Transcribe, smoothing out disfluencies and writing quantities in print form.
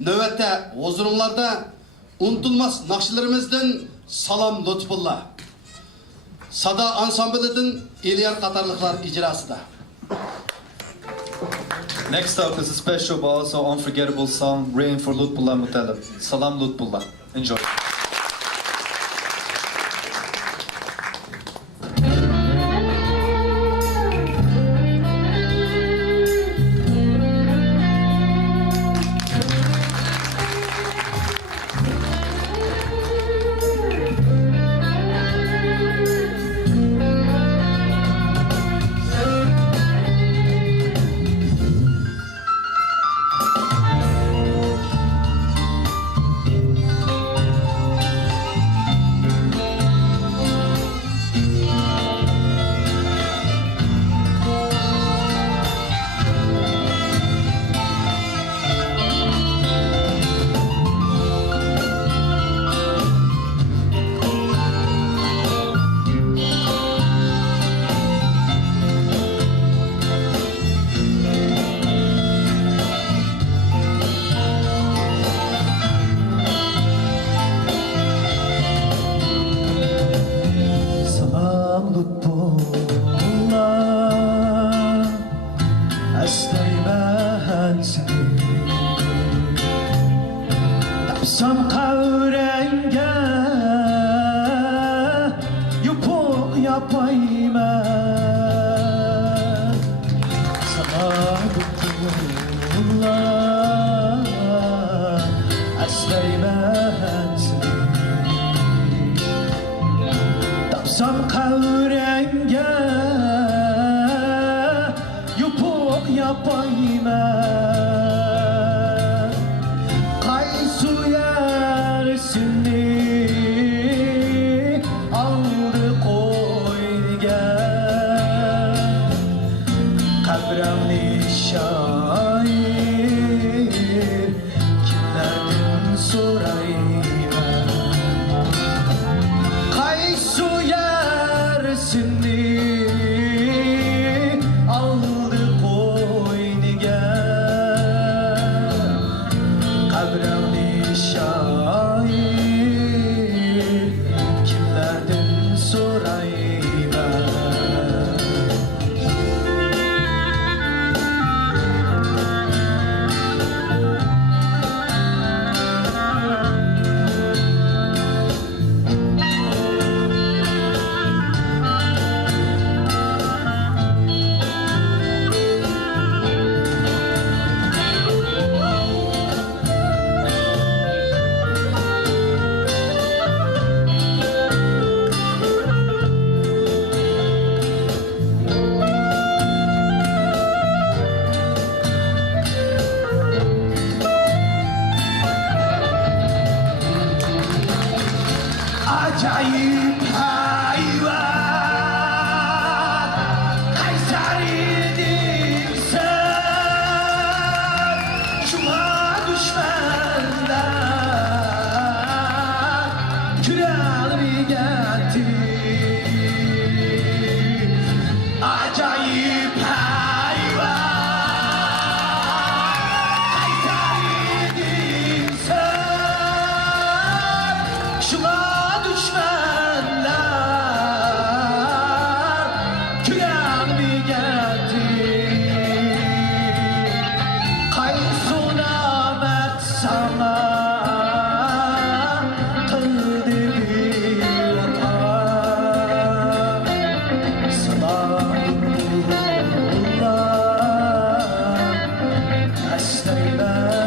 növbette huzurunlarda unutulmaz nakşilerimizden Salam Lutfullah. Sada ansamblinden İlyar Katarlıklar icrasıda. Next up is a special but also unforgettable song written for Lutfullah Mutalib. Salam Lutfullah. Enjoy. Tapsam kavrenge yupuk yapayım sana Lutfullah esteymen seni. Tapsam kavrenge yupuk yapayım aldı koyga kabremli şair kimlerden sorayım kaysu yersini aldı koyga kabremli şair kimlerden sorayım acayip hayvan Kaysar idim sen şuna düşmanlar kürelimi getir acayip hayvan Kaysar idim sen şuna düşmanlar küremi getir kaysuna mert sana kıldı bir vata Salamullah esteyler